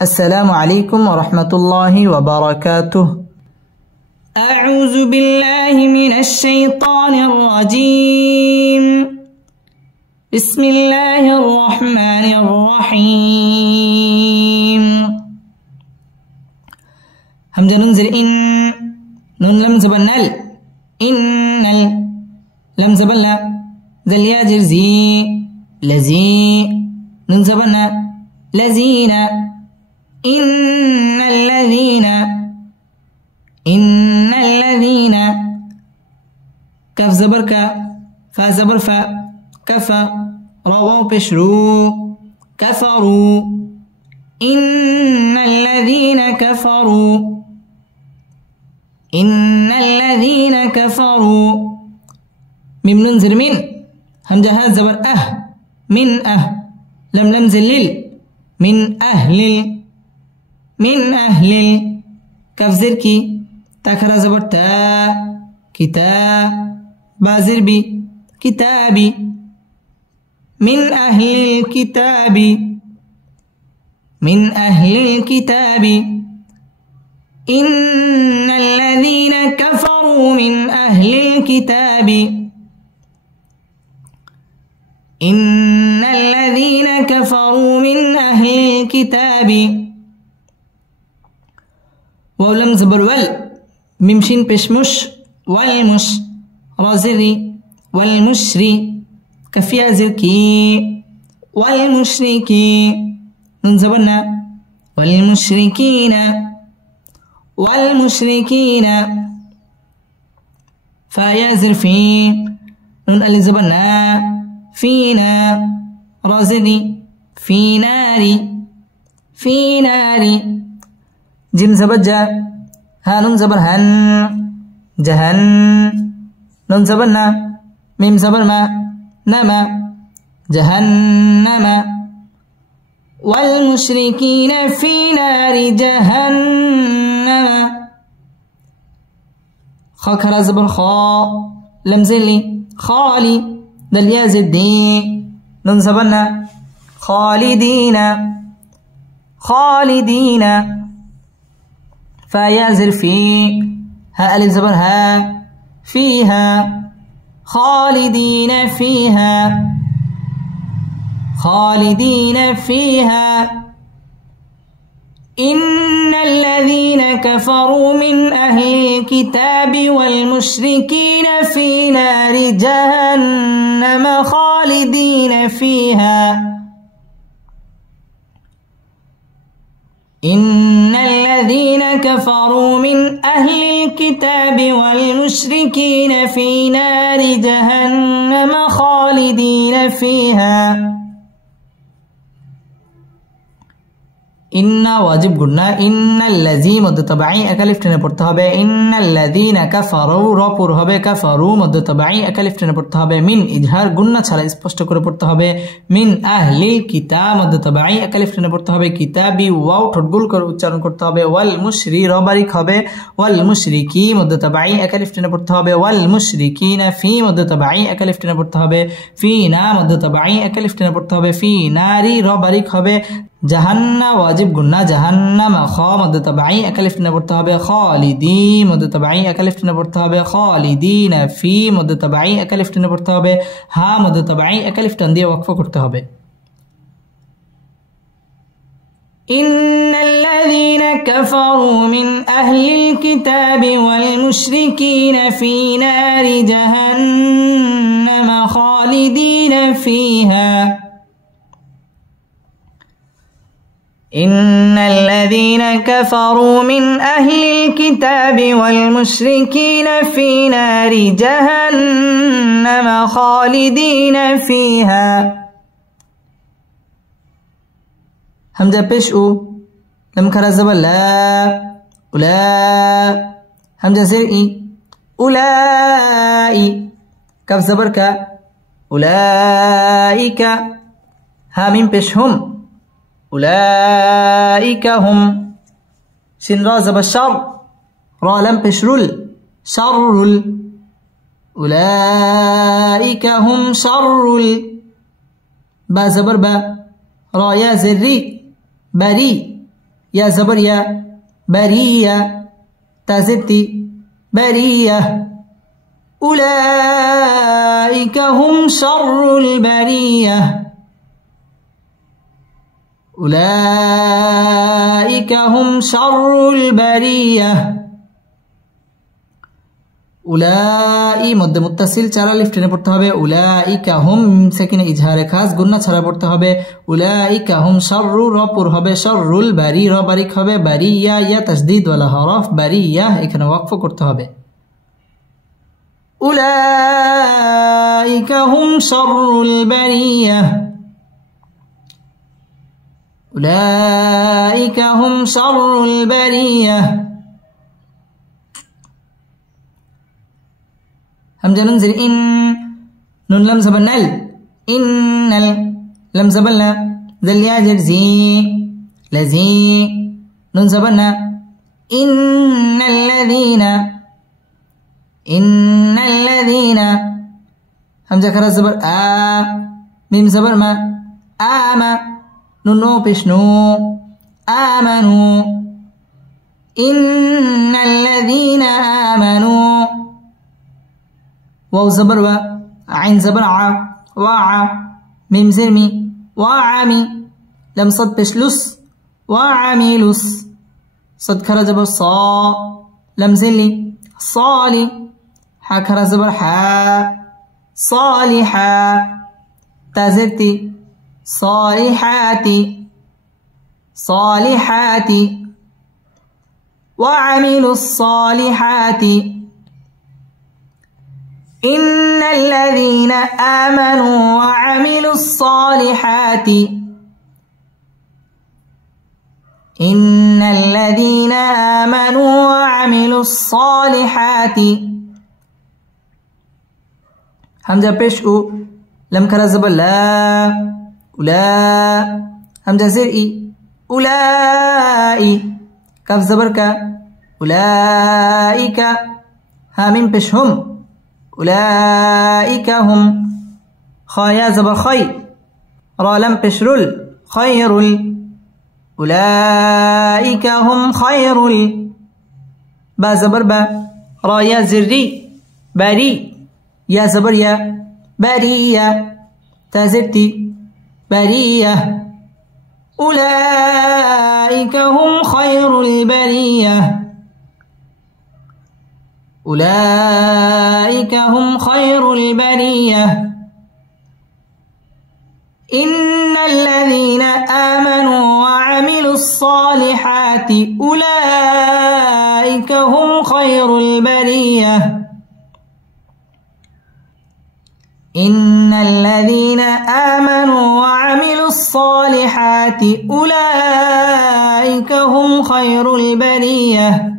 السلام عليكم ورحمة الله وبركاته. أعوذ بالله من الشيطان الرجيم. بسم الله الرحمن الرحيم. همزة ننزل إن نون لم زبن ال إن لم زبن لا ذل ياجر زي لزي نون زبن لزين إن الذين كف زبر كا فا زبر فا كفا رووا بشرو كفروا إن الذين كفروا ميم ننزل من همزة ها زبر من لم ننزل لل من أهل كف زركي تاخرا زبر تا كتاب بازر بي كتابي من أهل الكتاب إن الذين كفروا من أهل الكتاب ولم زبر ول ممشين بشمش والمش رازري والمشري كفيا زركي والمشركي ننزبرنا والمشركين فيا زرفي نون الزبرنا فينا رازري في ناري جيم زبجة ها نون زبر هن جهن نون زبرنا ميم زبر ما نما جهنم والمشركين في نار جهنم خاكرا زبر خا لم زلي خالي دل يا زدي نون زبرنا خالدين فيا زرفي ها ألف زبر ها فيها خالدين فيها إن الذين كفروا من أهل الكتاب والمشركين في نار جهنم خالدين فيها إن الذين كفروا من أهل الكتاب والمشركين في نار جهنم خالدين فيها إن واجب قلنا إن الذي مد طبعي أكلف تنبرت هبه إن الذين كفروا رابور هبه كفروا مد طبعي أكلف تنبرت هبه من إجهار قلنا ছাড়া স্পষ্ট করে পড়তে হবে من أهل الكتاب مد طبعي أكلف تنبرت هبه كتابي واو ঠোঁটগুল করে উচ্চারণ করতে হবে ওয়াল মুশরি রবারিক হবে ওয়াল মুশরিকি মদ طبعي أكلف تنبرت হবে ওয়াল মুশরিকিনা ফি মদ طبعي أكلف تنبرت হবে ফিনা মদ طبعي أكلف تنبرت হবে ফি নারি রবারিক হবে জাহান্না ওয়াজিব গুন্না জাহান্নামা খ মদ তাবাই একালিফ টিনা পড়তে হবে খালিদি মদ তাবাই একালিফ টিনা পড়তে হবে খালিদিনা ফি মদ তাবাই একালিফ টিনা পড়তে হবে হা মদ তাবাই একালিফ টান দিয়ে ওয়াকফ করতে হবে إن الذين كفروا من أهل الكتاب والمشركين في نار جهنم خالدين فيها إن الذين كفروا من أهل الكتاب والمشركين في نار جهنم خالدين فيها همزة بشؤ لم كرزب لا أولا همزة زرئي أولئي كف زبرك أولئك هامين بشهم أولئك هم سين رازب الشر را لم بشرل شر أولئك هم شر با زبر با را يا زري بري يا زبر يا برية تازتي برية أولئك هم شر البرية أولئك هم شر البرية উলাই মধ্যে মুত্তাসিল চারা লিফ টেনে পড়তে হবে উলাইকা হুম সেখানে ইজহারে খাস গুন্না ছাড়া পড়তে হবে উলাইকা হুম শাররু রপুর হবে শাররুল বারি র বারিক হবে বারিয়া ইয়া তাসদীদ ওয়ালা হরফ বারিয়া এখানে ওয়াকফ করতে হবে উলাইকা হুম শাররুল বারিয়া উলাইকা হুম শাররুল বারিয়া همزة ننزل إن نون لم زبلنا إن لم زبلنا ذل ياجر زي لزي نون زبلنا إن الذين همزة كرا زبر ميم زبر ما آما نون نو بشنو آمنوا إن الذين آمنوا واو زبر و عين زبر ع وع ميم زرمي وعمي لم صد بشلس وعميلس صد كرا زبر صا لم زلي صالي ح كرا زبر ح صالحا تازرتي صالحاتي وعملوا الصالحات إن الذين آمنوا وعملوا الصالحات إن الذين آمنوا وعملوا الصالحات همزة بشء لم كرزب لا أولا همزة زرئي أولئي كف زبرك أولئك هامين بشهم أولئك هم خايا زبر خي را لم بشرل خير أولئك هم خير با زبر با را يا زري بري يا زبر يا برية تازرتي برية أولئك هم خير البرية أولئك هم خير البرية إن الذين آمنوا وعملوا الصالحات أولئك هم خير البرية إن الذين آمنوا وعملوا الصالحات أولئك هم خير البرية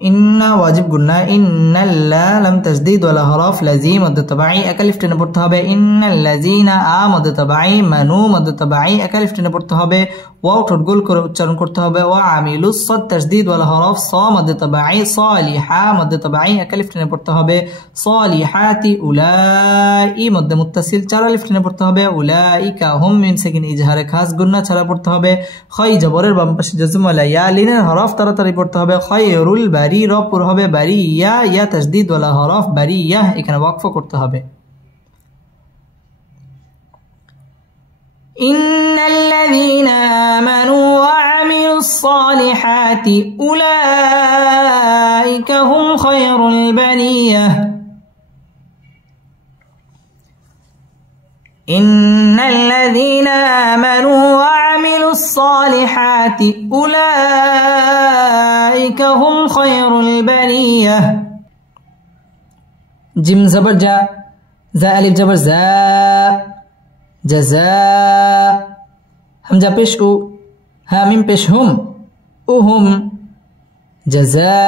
إن واجب قلنا إن لا لم تجديد ولا حرف لازم مد تبعي أكلف টেনে পড়তে হবে إن الذين مد تبعي منو مد تبعي أكلف টেনে পড়তে হবে ওয়াও ঠোঁট গোল করে উচ্চারণ করতে হবে وعملوا الصاد تجديد ولا حرف صا مد تبعي صالحا مد تبعي أكلف টেনে পড়তে হবে صالحات أولئك مد متصل চার আলিফ টেনে পড়তে হবে أولئك هم মিম সেকিন ইজহারে খাস গুন্না ছাড়া পড়তে হবে খই জবরের বাম পাশে জজম ওয়ালা ইয়া লিনের হরফ তাড়াতাড়ি পড়তে হবে খায়রুল বারি র পুর হবে বারিয়া ইয়া তাসদীদ ওয়ালা হরফ বারিয়া এখানে ওয়াকফ করতে হবে إن الذين آمنوا وعملوا الصالحات أولئك هم خير البرية إن الذين آمنوا وعملوا الصالحات أولئك هم خير البرية جيم زبر جا زا ألف جبر زا جزاء همزة پیش او هامیم پیش هم اوهم جزاؤهم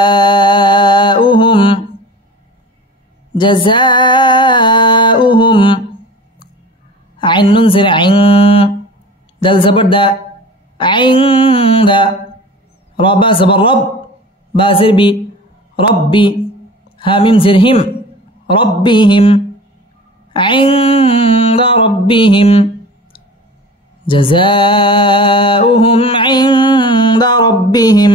عين ننزل عين دل زبر دا عند ربا زبر رب بازر بي ربي هاميم زرهم ربهم عند ربهم جزاؤهم عند ربهم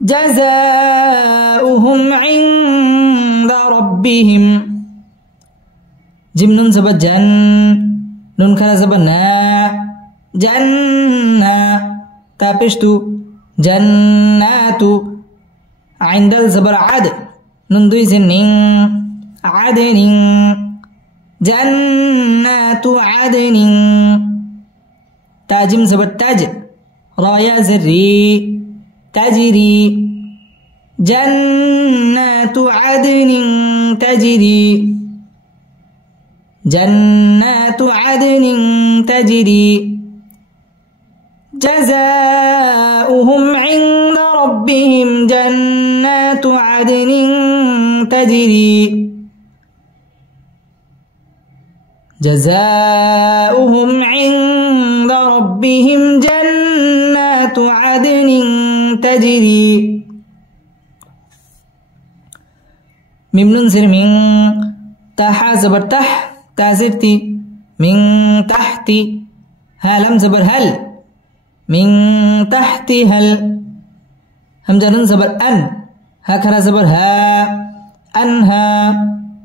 جزاؤهم عند ربهم جيم نون زبر جن نون خرا زبر نا جنة تابشتو جنات عند الزبر عد نون دوي سنين عدن جنات عدن تاجم زبر تاج رايا زري تجري جنات عدن تجري جنات عدن تجري جزاؤهم عند ربهم جنات عدن تجري جزاؤهم عند ربهم جنات عدن تجري ميم نون زر من تحا زبر تح تازرتي من تحت هالم زبر هل من تحت هل همزة نون زبر أن هكذا زبر ها أنها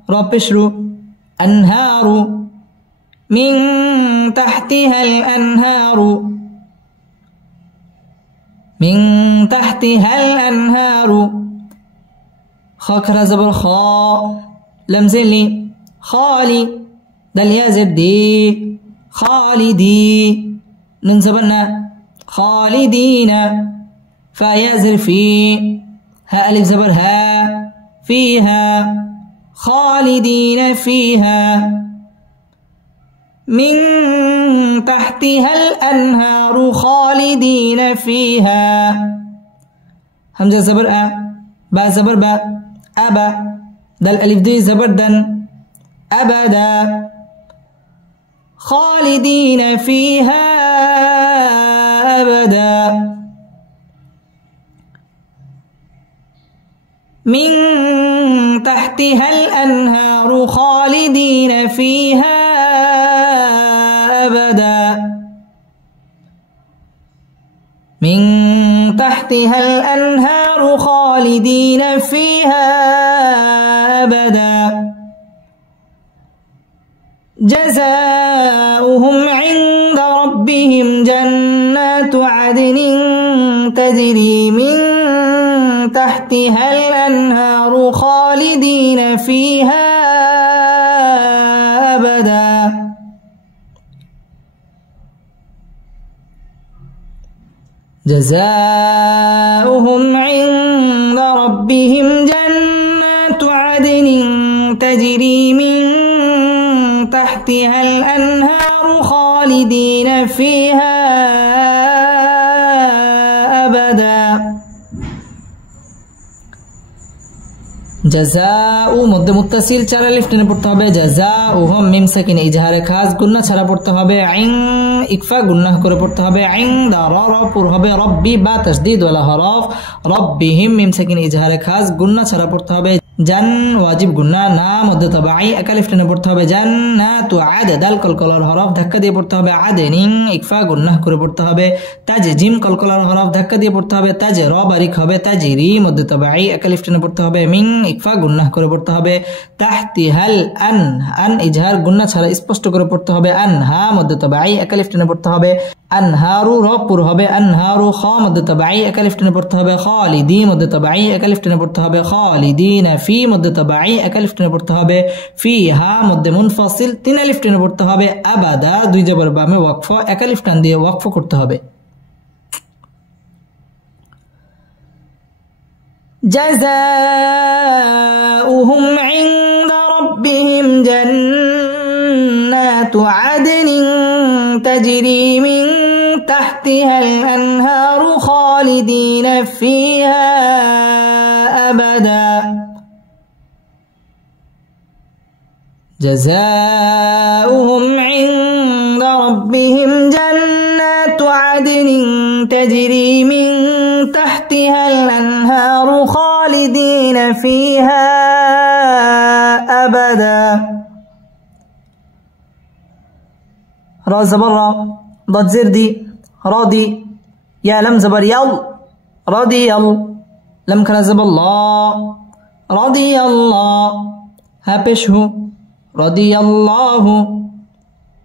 ربشرو أنهار من تحتها الأنهار من تحتها الأنهار خاكرا زبر خا لمزلي خالي دل يا زبدي خالدي ننزبنا خالدين فيا زرفي ها ألف زبر ها فيها خالدين فيها من تحتها الأنهار خالدين فيها همزة زبر أ با زبر با أبا دل ألف دي زبر دن أبدا خالدين فيها أبدا من تحتها الأنهار خالدين فيها أبدا من تحتها الأنهار خالدين فيها أبدا جزاؤهم عند ربهم جنات عدن تجري من تحتها الأنهار خالدين فيها أبدا جزاؤهم عند ربهم جنات عدن تجري من تحتها الأنهار خالدين فيها أبدا جزاء مد متصل চারা লিফট টেনে পড়তে হবে জাযাউহুম মিম সাকিন ইজহারে খাস গুন্না ছাড়া পড়তে হবে আইন ইকফা গুন্না করে পড়তে হবে আইন দারা পুর হবে রব্বি বা তাসদীদ ওয়ালা হরফ রব্বিহিম মিম সাকিন ইজহারে খাস গুন্না ছাড়া পড়তে হবে জান ওয়াজিব গুন্না না মদ তাবাই একা লিফট টেনে পড়তে হবে জান্নাতু আদ দাল কলকলার হরফ ধাক্কা দিয়ে পড়তে হবে আদেনিন ইকফা গুন্না করে পড়তে হবে তাজ জিম কলকলার হরফ ধাক্কা দিয়ে পড়তে হবে তাজ র বারিক হবে তাজরি মদ তাবাই একা লিফট টেনে পড়তে হবে মিন ইকফা গুন্না করে পড়তে হবে তাহতিহাল আন আন ইজহার গুন্না ছাড়া স্পষ্ট করে পড়তে হবে আনহা মদ তাবাই একা লিফট টেনে পড়তে হবে আনহারু র পুর হবে আনহারু খ মদ তাবাই একা লিফট টেনে পড়তে হবে খালিদি মদ তাবাই একা লিফট টেনে পড়তে হবে খালিদিনা ফি মদ তাবাই একা লিফট টেনে পড়তে হবে ফিহা মদ মুনফাসিল তিন আলিফ টেনে পড়তে হবে আবাদা দুই জবর বামে ওয়াকফ একা লিফট টান দিয়ে ওয়াকফ করতে হবে جزاؤهم عند ربهم جنات عدن تجري من تحتها الأنهار خالدين فيها أبدا جزاؤهم عند ربهم جنات عدن تجري من تحتها الأنهار خالدين فيها أبدا را زبر را ضد زر دي راضي يا لم زبر يل رضي يل لم كلا زبر الله رضي الله ها پیش هو رضي الله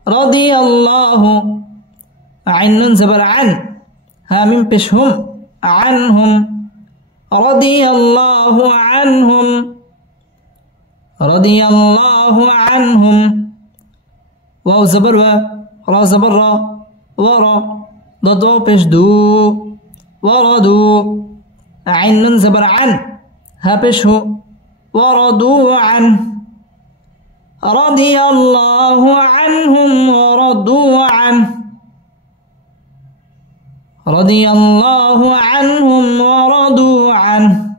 رضي الله عين زبر عن ها من پیش هم عنهم رضي الله عنهم رضي الله عنهم واو زبر و را زبر را ورا ضد واو پیش دو وردوا عين زبر عن ها پیش هو ورضوا عنه رضي الله عنهم ورضوا عنه رضي الله عنهم ورضوا عنه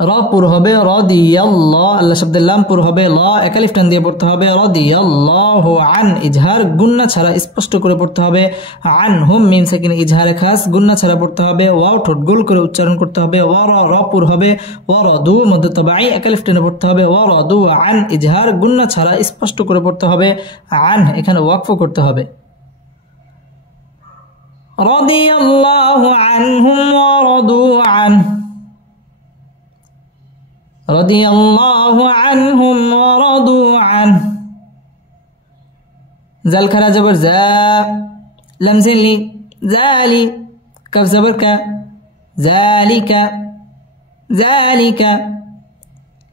را পুর হবে রাদিয়াল্লাহ আল্লাহ শব্দের লাম পুর হবে লা এক আলিফ টান দিয়ে পড়তে হবে রাদিয়াল্লাহু আন ইজহার গুন্না ছাড়া স্পষ্ট করে পড়তে হবে আনহুম মিম সাকিন ইজহারে খাস গুন্না ছাড়া পড়তে হবে ওয়াও ঠোঁট গোল করে উচ্চারণ করতে হবে ওয়ারা রা পুর হবে ওয়ারাদু মধ্য তাবাই এক আলিফ টানে পড়তে হবে ওয়ারাদু আন ইজহার গুন্না ছাড়া স্পষ্ট করে পড়তে হবে আন এখানে ওয়াকফ করতে হবে রাদিয়াল্লাহু আনহুম ওয়ারাদু আন رضي الله عنهم ورضوا عنه زال كرا زبر زا لم زلي زالي كف زبر ك ذلك ذلك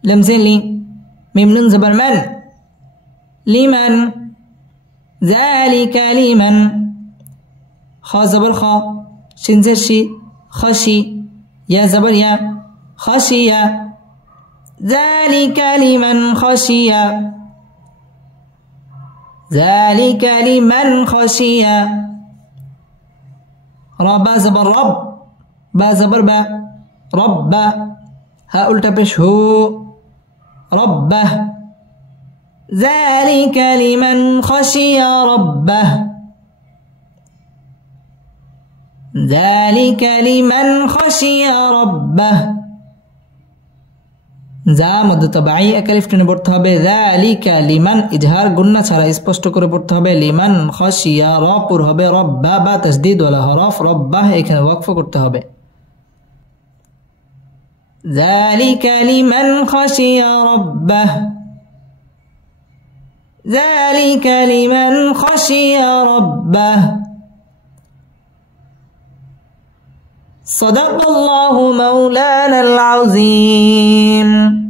لم زلي ميم نون زبر من لمن ذلك لمن خا زبر خا شين زر شي خشي يا زبر يا خشية ذلك لمن خشي ذلك لمن خشي رب زبر رب با زبر با رب ها قلت بش هو ربه ذلك لمن خشي ربه ذلك لمن خشي ربه যা মধ্য তাবাই এক আলিফ টেনে পড়তে হবে যালিকা লিমান ইজহার গুন্না ছাড়া স্পষ্ট করে পড়তে হবে লিমান খাশিয়া রা পুর হবে রব্বা বা তাসদীদ ওয়ালা হরফ রব্বাহ এখানে ওয়াকফ করতে হবে যালিকা লিমান খাশিয়া রব্বাহ যালিকা লিমান খাশিয়া রব্বাহ صدق الله مولانا العظيم